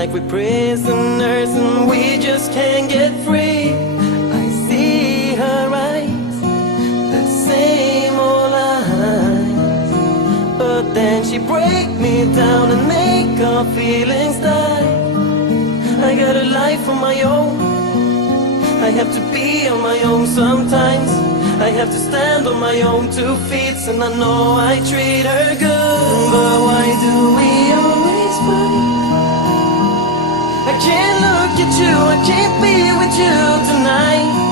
like we're prisoners and we just can't get free. I see her eyes, the same old eyes, but then she break me down and make our feelings die. I got a life of my own, I have to be on my own sometimes. I have to stand on my own 2 feet, and I know I treat her good. But why do we always fight? I can't look at you, I can't be with you tonight.